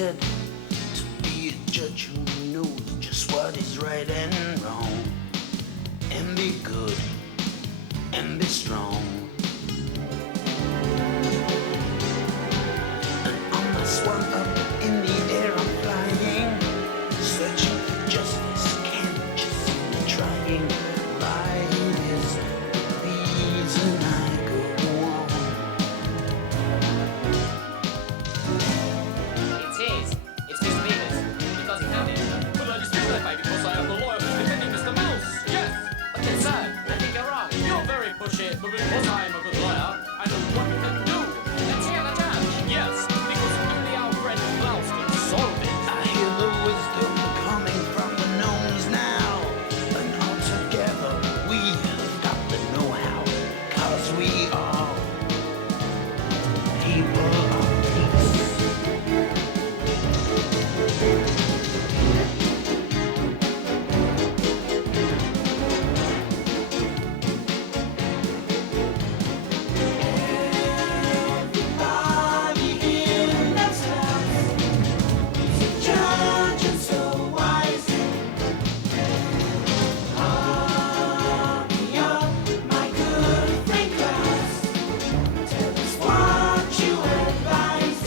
said to be a judge who knows just what is right and wrong, and be good and be strong. And on my swan up in the air I'm flying, searching for justice, can't just see me trying. Life is the reason I go on. It's Mr. Beavis. He doesn't have it. But I just feel that way because I am the lawyer who's defending Mr. Mouse. Yes. Okay, sir, I think you're wrong. You're very pushy, but because I am a good lawyer, I know what we can do. Let's hear the judge. Yes, because only our friend Klaus can solve it. I hear the wisdom coming from the gnomes now, and all together we've got the know-how, 'cause we are people of peace. Everybody in this house is a judge and so wise. Hurry up, my good friend Klaus. Tell us what you advise.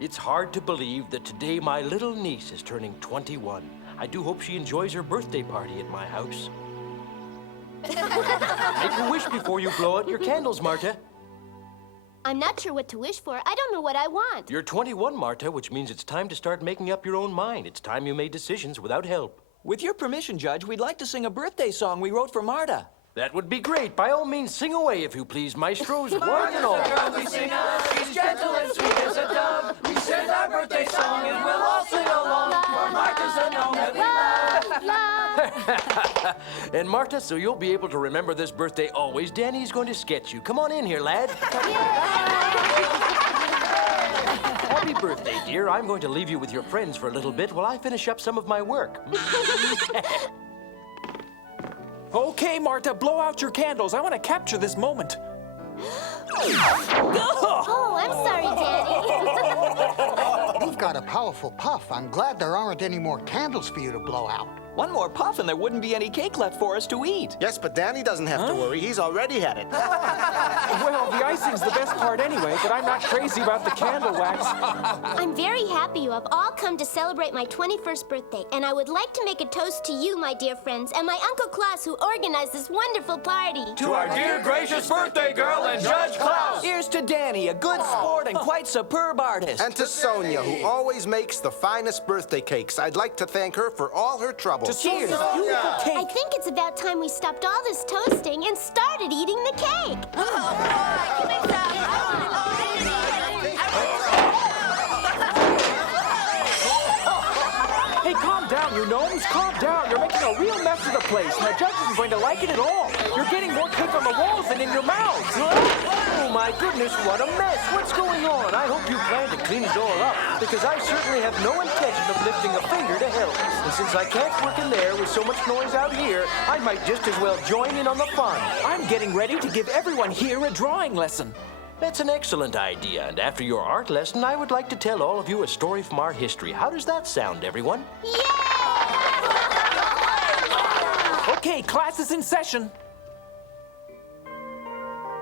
It's hard to believe that today my little niece is turning 21. I do hope she enjoys her birthday party at my house. Make a wish before you blow out your candles, Marta. I'm not sure what to wish for. I don't know what I want. You're 21, Marta, which means it's time to start making up your own mind. It's time you made decisions without help. With your permission, Judge, we'd like to sing a birthday song we wrote for Marta. That would be great. By all means, sing away, if you please, maestros. One and all. We sing she's gentle and sweet as a dove. We sing our birthday song and we'll all sing along. For Marta's a gnome that we love. And Marta, so you'll be able to remember this birthday always, Danny's going to sketch you. Come on in here, lad. Happy birthday, dear. I'm going to leave you with your friends for a little bit while I finish up some of my work. Okay, Marta, blow out your candles. I want to capture this moment. Oh, I'm sorry, Danny. You've got a powerful puff. I'm glad there aren't any more candles for you to blow out. One more puff and there wouldn't be any cake left for us to eat. Yes, but Danny doesn't have to worry. He's already had it. Well, the icing's the best part anyway, but I'm not crazy about the candle wax. I'm very happy you have all come to celebrate my 21st birthday, and I would like to make a toast to you, my dear friends, and my Uncle Klaus, who organized this wonderful party. To our dear gracious birthday girl and Judge Klaus. Here's to Danny, a good sport and quite superb artist. And to Sonia, who always makes the finest birthday cakes. I'd like to thank her for all her trouble. Cheers, beautiful cake. I think it's about time we stopped all this toasting and started eating the cake. Hey, calm down, you gnomes. Calm down. You're making a real mess of the place, and the judge isn't going to like it at all. You're getting more cake on the walls than in your mouths. Oh, my goodness, what a mess. What's going on? I hope you plan to clean it all up, because I certainly have no intention of lifting a finger to help. And since I can't work in there with so much noise out here, I might just as well join in on the fun. I'm getting ready to give everyone here a drawing lesson. That's an excellent idea, and after your art lesson, I would like to tell all of you a story from our history. How does that sound, everyone? Okay, class is in session.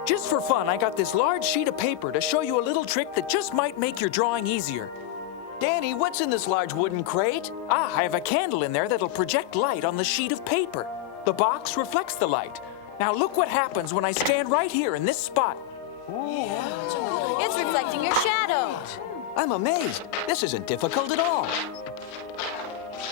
Just for fun, I got this large sheet of paper to show you a little trick that just might make your drawing easier. Danny, what's in this large wooden crate? Ah, I have a candle in there that'll project light on the sheet of paper. The box reflects the light. Now look what happens when I stand right here in this spot. It's reflecting your shadow. I'm amazed. This isn't difficult at all.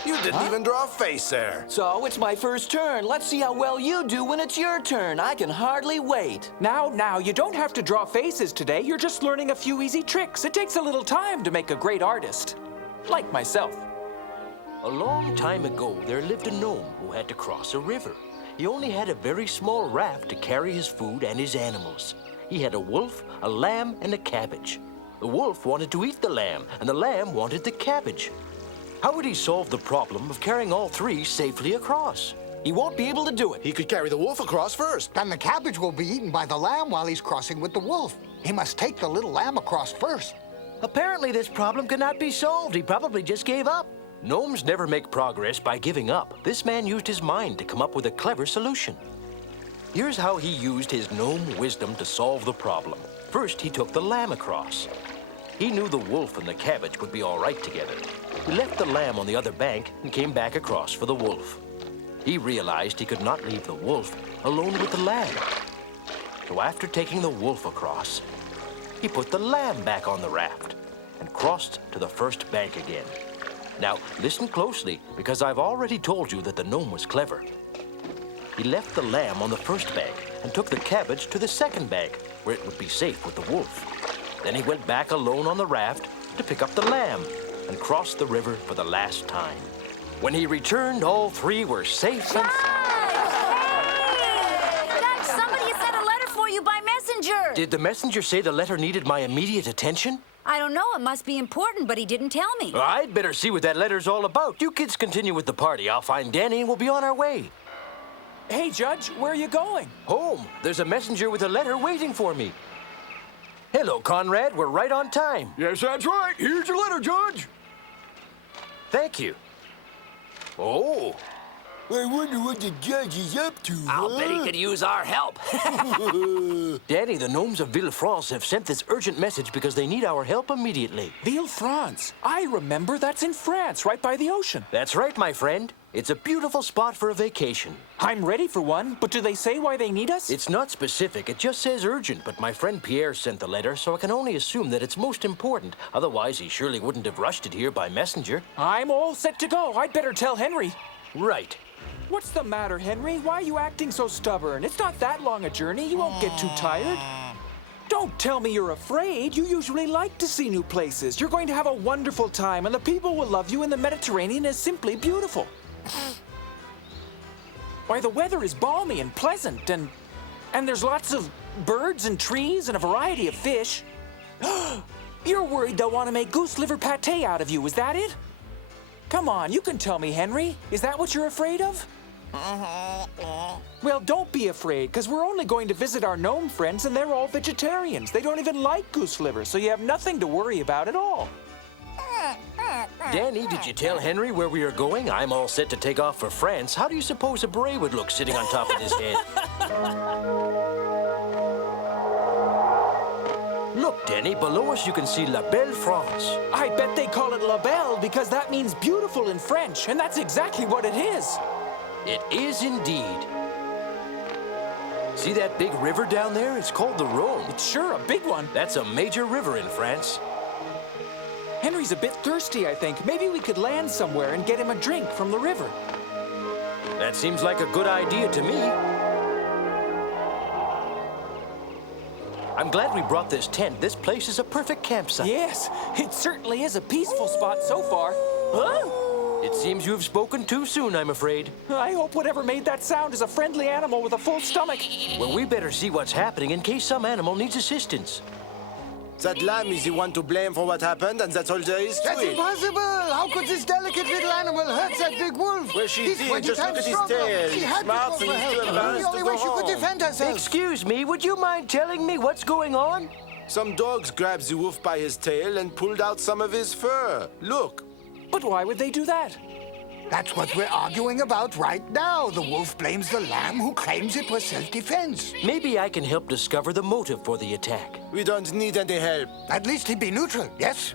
You didn't even draw a face there. So it's my first turn. Let's see how well you do when it's your turn. I can hardly wait. Now, you don't have to draw faces today. You're just learning a few easy tricks. It takes a little time to make a great artist. Like myself. A long time ago, there lived a gnome who had to cross a river. He only had a very small raft to carry his food and his animals. He had a wolf, a lamb, and a cabbage. The wolf wanted to eat the lamb, and the lamb wanted the cabbage. How would he solve the problem of carrying all three safely across? He won't be able to do it. He could carry the wolf across first. Then the cabbage will be eaten by the lamb while he's crossing with the wolf. He must take the little lamb across first. Apparently this problem cannot be solved. He probably just gave up. Gnomes never make progress by giving up. This man used his mind to come up with a clever solution. Here's how he used his gnome wisdom to solve the problem. First, he took the lamb across. He knew the wolf and the cabbage would be all right together. He left the lamb on the other bank and came back across for the wolf. He realized he could not leave the wolf alone with the lamb. So after taking the wolf across, he put the lamb back on the raft and crossed to the first bank again. Now, listen closely, because I've already told you that the gnome was clever. He left the lamb on the first bank and took the cabbage to the second bank, where it would be safe with the wolf. Then he went back alone on the raft to pick up the lamb and cross the river for the last time. When he returned, all three were safe and sound. Judge, somebody has sent a letter for you by messenger. Did the messenger say the letter needed my immediate attention? I don't know. It must be important, but he didn't tell me. I'd better see what that letter's all about. You kids continue with the party. I'll find Danny and we'll be on our way. Hey, Judge, where are you going? Home. There's a messenger with a letter waiting for me. Hello, Conrad. We're right on time. Yes, that's right. Here's your letter, Judge. Thank you. Oh. I wonder what the judge is up to, I'll bet he could use our help. Danny, the gnomes of Villefrance have sent this urgent message because they need our help immediately. Villefrance. I remember that's in France, right by the ocean. That's right, my friend. It's a beautiful spot for a vacation. I'm ready for one, but do they say why they need us? It's not specific. It just says urgent, but my friend Pierre sent the letter, so I can only assume that it's most important. Otherwise, he surely wouldn't have rushed it here by messenger. I'm all set to go. I'd better tell Henry. Right. What's the matter, Henry? Why are you acting so stubborn? It's not that long a journey. You won't get too tired. Don't tell me you're afraid. You usually like to see new places. You're going to have a wonderful time, and the people will love you, and the Mediterranean is simply beautiful. Why, the weather is balmy and pleasant, and there's lots of birds and trees and a variety of fish. You're worried they'll want to make goose liver pate out of you, is that it? Come on, you can tell me, Henry. Is that what you're afraid of? Well, don't be afraid, because we're only going to visit our gnome friends, and they're all vegetarians. They don't even like goose liver, so you have nothing to worry about at all. Danny, did you tell Henry where we are going? I'm all set to take off for France. How do you suppose a beret would look sitting on top of his head? Look, Danny, below us you can see La Belle France. I bet they call it La Belle because that means beautiful in French, and that's exactly what it is. It is indeed. See that big river down there? It's called the Rhone. It's sure a big one. That's a major river in France. Henry's a bit thirsty, I think. Maybe we could land somewhere and get him a drink from the river. That seems like a good idea to me. I'm glad we brought this tent. This place is a perfect campsite. Yes, it certainly is a peaceful spot so far. Huh? It seems you've spoken too soon, I'm afraid. I hope whatever made that sound is a friendly animal with a full stomach. Well, we better see what's happening in case some animal needs assistance. That lamb is the one to blame for what happened, and that's all there is to That's it. impossible! How could this delicate little animal hurt that big wolf? Well, she He's did. 20 Just look times at his stronger. tail. She He's had to smart go for and he's help. too embarrassed The only to way go she could home. defend herself. Excuse me, would you mind telling me what's going on? Some dogs grabbed the wolf by his tail and pulled out some of his fur. Look. But why would they do that? That's what we're arguing about right now. The wolf blames the lamb who claims it was self-defense. Maybe I can help discover the motive for the attack. We don't need any help. At least he'd be neutral, yes?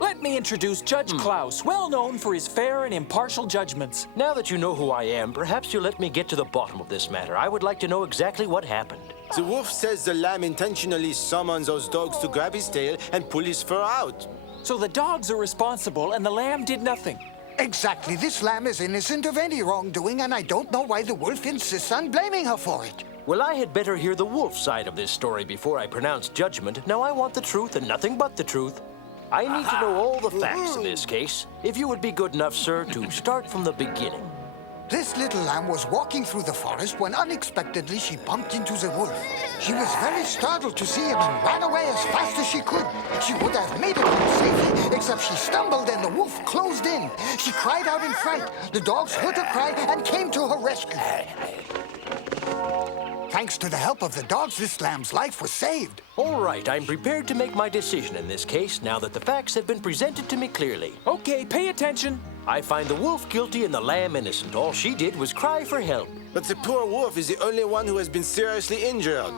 Let me introduce Judge Klaus, well known for his fair and impartial judgments. Now that you know who I am, perhaps you'll let me get to the bottom of this matter. I would like to know exactly what happened. The wolf says the lamb intentionally summoned those dogs to grab his tail and pull his fur out. So the dogs are responsible and the lamb did nothing. Exactly. This lamb is innocent of any wrongdoing, and I don't know why the wolf insists on blaming her for it. Well, I had better hear the wolf side of this story before I pronounce judgment. Now, I want the truth and nothing but the truth. I need to know all the facts in this case. If you would be good enough, sir, to start from the beginning. This little lamb was walking through the forest when unexpectedly she bumped into the wolf. She was very startled to see him and ran away as fast as she could. She would have made it home safely, except she stumbled and the wolf closed in. She cried out in fright. The dogs heard her cry and came to her rescue. Thanks to the help of the dogs, this lamb's life was saved. All right, I'm prepared to make my decision in this case now that the facts have been presented to me clearly. Okay, pay attention. I find the wolf guilty and the lamb innocent. All she did was cry for help. But the poor wolf is the only one who has been seriously injured.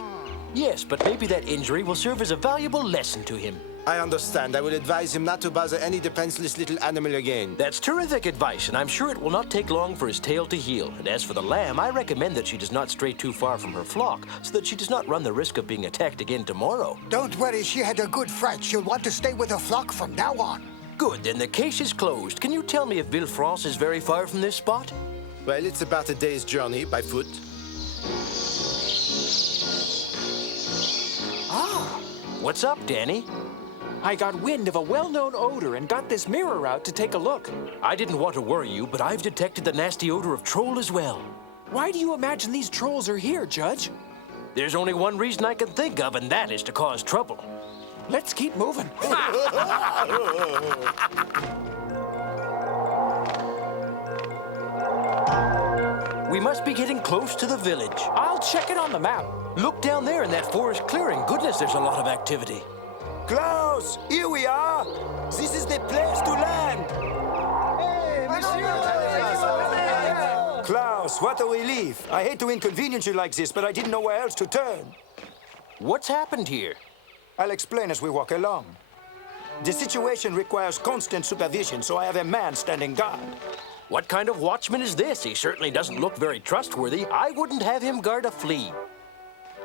Yes, but maybe that injury will serve as a valuable lesson to him. I understand. I will advise him not to bother any defenseless little animal again. That's terrific advice, and I'm sure it will not take long for his tail to heal. And as for the lamb, I recommend that she does not stray too far from her flock, so that she does not run the risk of being attacked again tomorrow. Don't worry, she had a good fright. She'll want to stay with her flock from now on. Good, then the case is closed. Can you tell me if Villefrance is very far from this spot? Well, it's about a day's journey by foot. Ah! What's up, Danny? I got wind of a well-known odor and got this mirror out to take a look. I didn't want to worry you, but I've detected the nasty odor of troll as well. Why do you imagine these trolls are here, Judge? There's only one reason I can think of, and that is to cause trouble. Let's keep moving. We must be getting close to the village. I'll check it on the map. Look down there in that forest clearing. Goodness, there's a lot of activity. Klaus, here we are. This is the place to land. Hey, Klaus, what a relief. I hate to inconvenience you like this, but I didn't know where else to turn. What's happened here? I'll explain as we walk along. The situation requires constant supervision, so I have a man standing guard. What kind of watchman is this? He certainly doesn't look very trustworthy. I wouldn't have him guard a flea.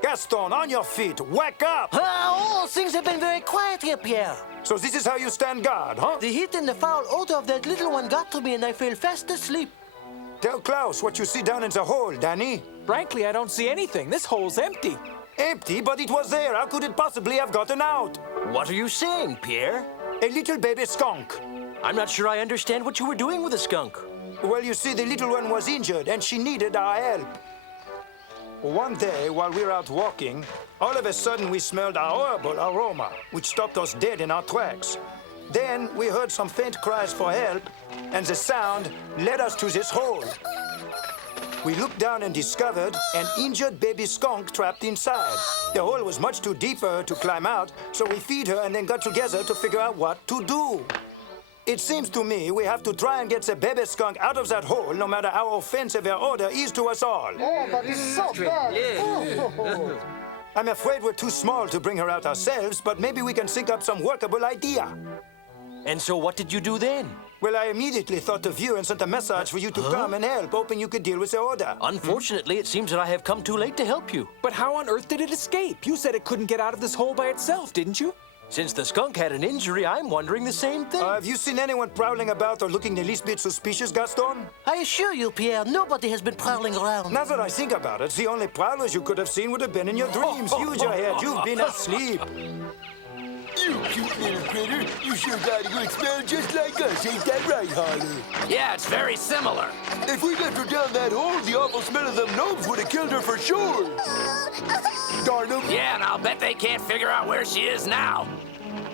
Gaston, on your feet, wake up! Oh, things have been very quiet here, Pierre. So this is how you stand guard, huh? The heat and the foul odor of that little one got to me and I fell fast asleep. Tell Klaus what you see down in the hole, Danny. Frankly, I don't see anything. This hole's empty. Empty, but it was there. How could it possibly have gotten out? What are you saying, Pierre? A little baby skunk. I'm not sure I understand what you were doing with the skunk. Well, you see, the little one was injured and she needed our help. One day, while we were out walking, all of a sudden we smelled a horrible aroma, which stopped us dead in our tracks. Then we heard some faint cries for help, and the sound led us to this hole. We looked down and discovered an injured baby skunk trapped inside. The hole was much too deep for her to climb out, so we feed her and then got together to figure out what to do. It seems to me we have to try and get the baby skunk out of that hole, no matter how offensive her odor is to us all. Oh, that is so bad. I'm afraid we're too small to bring her out ourselves, but maybe we can think up some workable idea. And so what did you do then? Well, I immediately thought of you and sent a message for you to come and help, hoping you could deal with the odor. Unfortunately, it seems that I have come too late to help you. But how on earth did it escape? You said it couldn't get out of this hole by itself, didn't you? Since the skunk had an injury, I'm wondering the same thing. Have you seen anyone prowling about or looking the least bit suspicious, Gaston? I assure you, Pierre, nobody has been prowling around. Now that I think about it, the only prowlers you could have seen would have been in your dreams. Use your head. You've been asleep. You cute little critter. You sure got a good smell just like us, ain't that right, Harley? Yeah, it's very similar. If we left her down that hole, the awful smell of them gnomes would have killed her for sure. Darn them. Yeah, and I'll bet they can't figure out where she is now.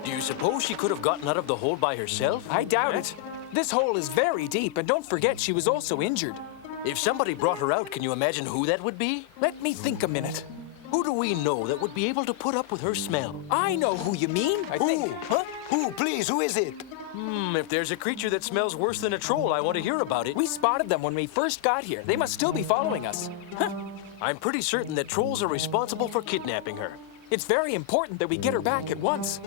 Do you suppose she could have gotten out of the hole by herself? I doubt it. This hole is very deep, and don't forget she was also injured. If somebody brought her out, can you imagine who that would be? Let me think a minute. Who do we know that would be able to put up with her smell? I know who you mean. I think. Huh? Who, please? Who is it? If there's a creature that smells worse than a troll, I want to hear about it. We spotted them when we first got here. They must still be following us. I'm pretty certain that trolls are responsible for kidnapping her. It's very important that we get her back at once.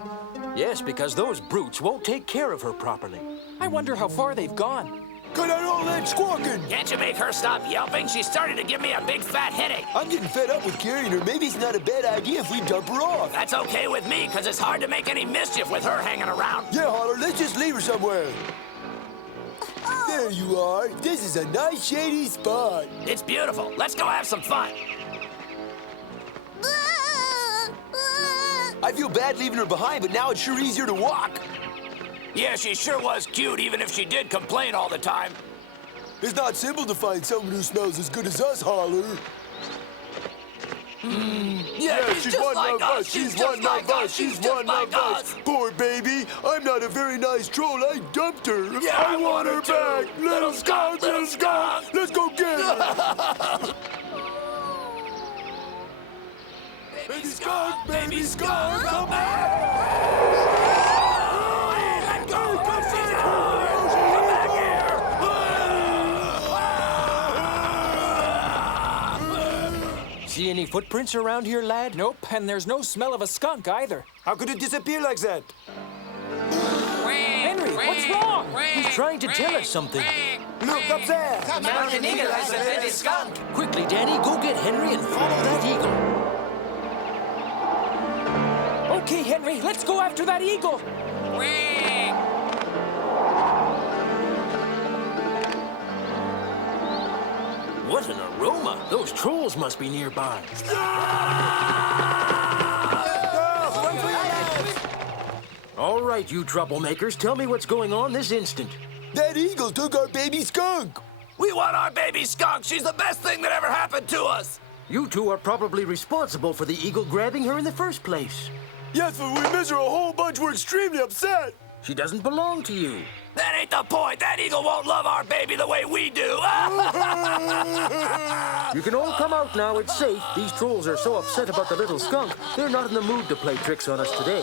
Yes, because those brutes won't take care of her properly. I wonder how far they've gone. Cut out all that squawking. Can't you make her stop yelping? She's starting to give me a big fat headache. I'm getting fed up with carrying her. Maybe it's not a bad idea if we dump her off. That's okay with me, because it's hard to make any mischief with her hanging around. Yeah, Holler, let's just leave her somewhere. There you are. This is a nice shady spot. It's beautiful. Let's go have some fun. I feel bad leaving her behind, but now it's sure easier to walk. Yeah, she sure was cute, even if she did complain all the time. It's not simple to find someone who smells as good as us, Holler. Yeah, she's one of us. She's one of us. She's one of us. Poor baby. I'm not a very nice troll. I dumped her. Yeah, I want her back. Little skunk, little skunk. Let's go get her. Baby skunk, baby skunk, come back. Let go! Come back here! See any footprints around here, lad? Nope, and there's no smell of a skunk either. How could it disappear like that? Henry, what's wrong? He's trying to tell us something. Look up there. The mountain eagle has a baby skunk. Quickly, Danny, go get Henry and follow that eagle. Okay, Henry, let's go after that eagle. What an aroma! Those trolls must be nearby. All right, you troublemakers, tell me what's going on this instant. That eagle took our baby skunk. We want our baby skunk. She's the best thing that ever happened to us. You two are probably responsible for the eagle grabbing her in the first place. Yes, but we miss her a whole bunch. We're extremely upset. She doesn't belong to you. That ain't the point. That eagle won't love our baby the way we do. You can all come out now. It's safe. These trolls are so upset about the little skunk, they're not in the mood to play tricks on us today.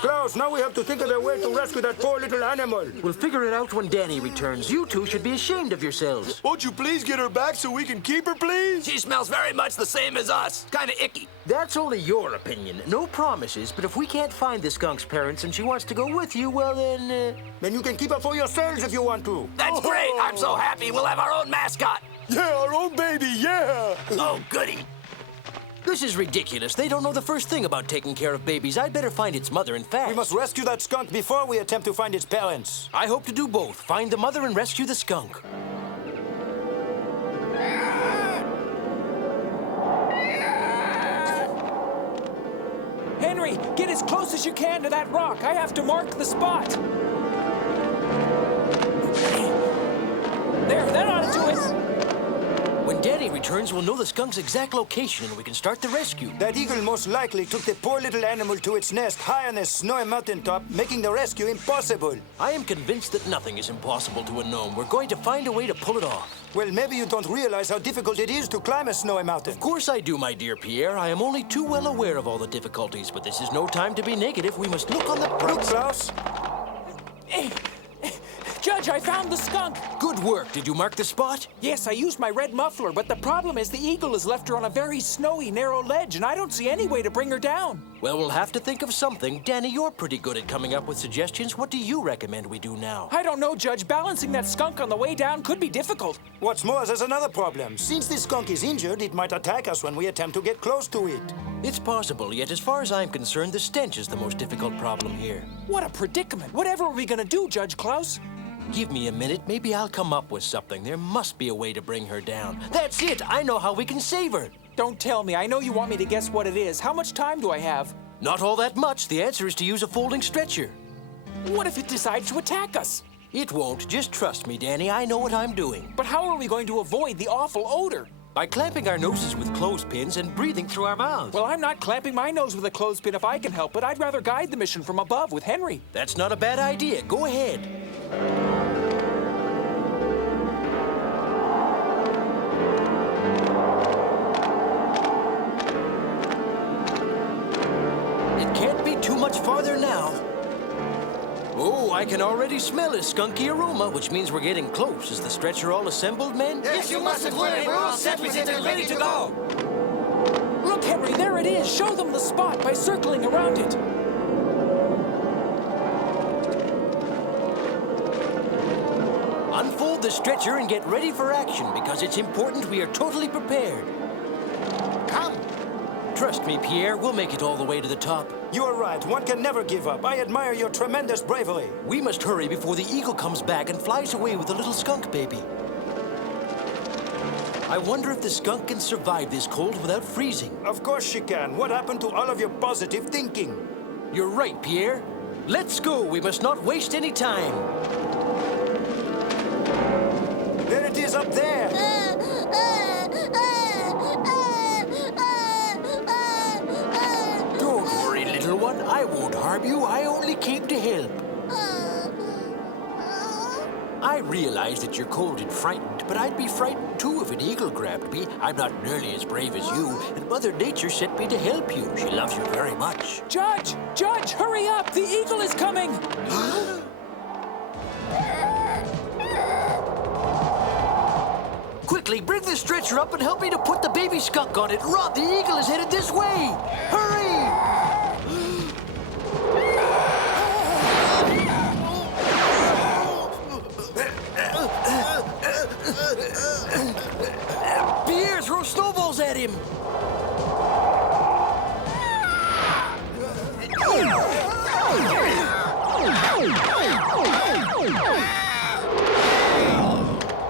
Klaus, now we have to think of a way to rescue that poor little animal. We'll figure it out when Danny returns. You two should be ashamed of yourselves. Won't you please get her back so we can keep her, please? She smells very much the same as us. Kind of icky. That's only your opinion. No promises, but if we can't find the skunk's parents and she wants to go with you, well then... Then you can keep her for yourselves if you want to. That's great. I'm so happy. We'll have our own mascot. Yeah, our own baby, yeah. Oh, goody. This is ridiculous. They don't know the first thing about taking care of babies. I'd better find its mother and fast. We must rescue that skunk before we attempt to find its parents. I hope to do both. Find the mother and rescue the skunk. Henry, get as close as you can to that rock. I have to mark the spot. There, that ought to do it. When Danny returns, we'll know the skunk's exact location and we can start the rescue. That eagle most likely took the poor little animal to its nest high on a snowy mountaintop, making the rescue impossible. I am convinced that nothing is impossible to a gnome. We're going to find a way to pull it off. Well, maybe you don't realize how difficult it is to climb a snowy mountain. Of course I do, my dear Pierre. I am only too well aware of all the difficulties, but this is no time to be negative. We must look on the bright Look, Klaus. Judge, I found the skunk. Good work. Did you mark the spot? Yes, I used my red muffler, but the problem is the eagle has left her on a very snowy, narrow ledge, and I don't see any way to bring her down. Well, we'll have to think of something. Danny, you're pretty good at coming up with suggestions. What do you recommend we do now? I don't know, Judge. Balancing that skunk on the way down could be difficult. What's more, there's another problem. Since this skunk is injured, it might attack us when we attempt to get close to it. It's possible, yet as far as I'm concerned, the stench is the most difficult problem here. What a predicament. Whatever are we gonna do, Judge Klaus? Give me a minute. Maybe I'll come up with something. There must be a way to bring her down. That's it! I know how we can save her! Don't tell me. I know you want me to guess what it is. How much time do I have? Not all that much. The answer is to use a folding stretcher. What if it decides to attack us? It won't. Just trust me, Danny. I know what I'm doing. But how are we going to avoid the awful odor? By clamping our noses with clothespins and breathing through our mouths. Well, I'm not clamping my nose with a clothespin if I can help it. I'd rather guide the mission from above with Henry. That's not a bad idea. Go ahead. Too much farther now. Oh, I can already smell a skunky aroma, which means we're getting close. Is the stretcher all assembled, men? Yes, you mustn't worry. We're all set with it and ready to go. Look, Henry, there it is. Show them the spot by circling around it. Unfold the stretcher and get ready for action, because it's important we are totally prepared. Come. Trust me, Pierre, we'll make it all the way to the top. You are right. One can never give up. I admire your tremendous bravery. We must hurry before the eagle comes back and flies away with the little skunk baby. I wonder if the skunk can survive this cold without freezing. Of course she can. What happened to all of your positive thinking? You're right, Pierre. Let's go. We must not waste any time. There it is up there. Don't worry, little one. I won't harm you. I only came to help. I realize that you're cold and frightened, but I'd be frightened too if an eagle grabbed me. I'm not nearly as brave as you, and Mother Nature sent me to help you. She loves you very much. Judge! Judge, hurry up! The eagle is coming! Quickly, bring the stretcher up and help me to put the baby skunk on it. Rod, the eagle is headed this way. Hurry! Pierre, throw snowballs at him.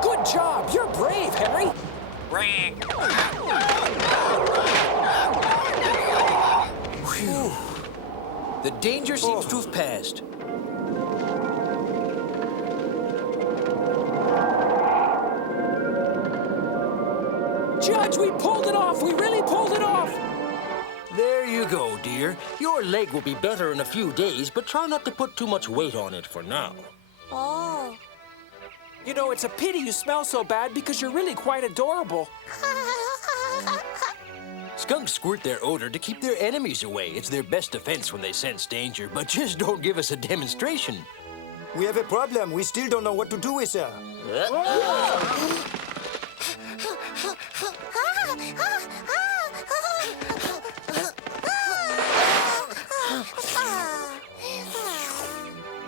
Good job! You're brave, Henry! Phew. The danger seems to have passed. Judge, we pulled it off! We really pulled it off! There you go, dear. Your leg will be better in a few days, but try not to put too much weight on it for now. Oh. You know, it's a pity you smell so bad because you're really quite adorable. Skunks squirt their odor to keep their enemies away. It's their best defense when they sense danger, but just don't give us a demonstration. We have a problem. We still don't know what to do with her.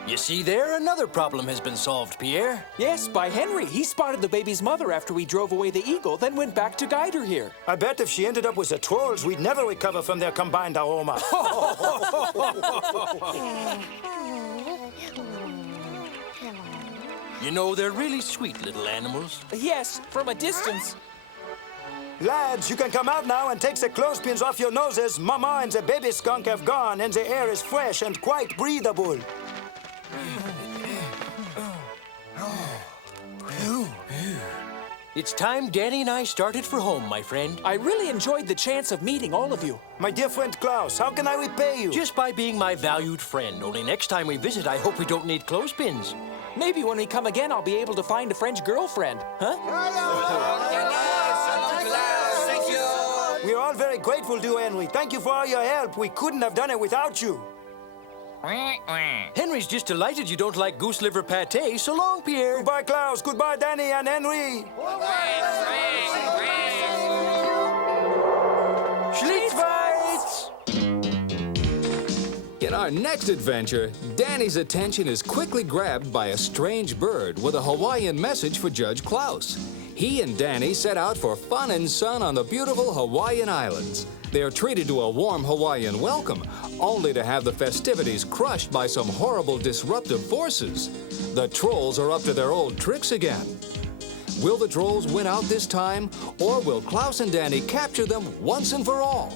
You see there? Another problem has been solved, Pierre. Yes, by Henry. He spotted the baby's mother after we drove away the eagle, then went back to guide her here. I bet if she ended up with the trolls, we'd never recover from their combined aroma. You know, they're really sweet little animals. Yes, from a distance. Lads, you can come out now and take the clothespins off your noses. Mama and the baby skunk have gone, and the air is fresh and quite breathable. It's time Danny and I started for home, my friend. I really enjoyed the chance of meeting all of you. My dear friend Klaus, how can I repay you? Just by being my valued friend. Only next time we visit, I hope we don't need clothespins. Maybe when we come again, I'll be able to find a French girlfriend. Huh? Thank you. We're all very grateful to you, Henry. Thank you for all your help. We couldn't have done it without you. Henry's just delighted you don't like goose liver pate. So long, Pierre. Goodbye, Klaus. Goodbye, Danny and Henry. Schlitzweiz! In our next adventure, Danny's attention is quickly grabbed by a strange bird with a Hawaiian message for Judge Klaus. He and Danny set out for fun and sun on the beautiful Hawaiian Islands. They are treated to a warm Hawaiian welcome, only to have the festivities crushed by some horrible disruptive forces. The trolls are up to their old tricks again. Will the trolls win out this time, or will Klaus and Danny capture them once and for all?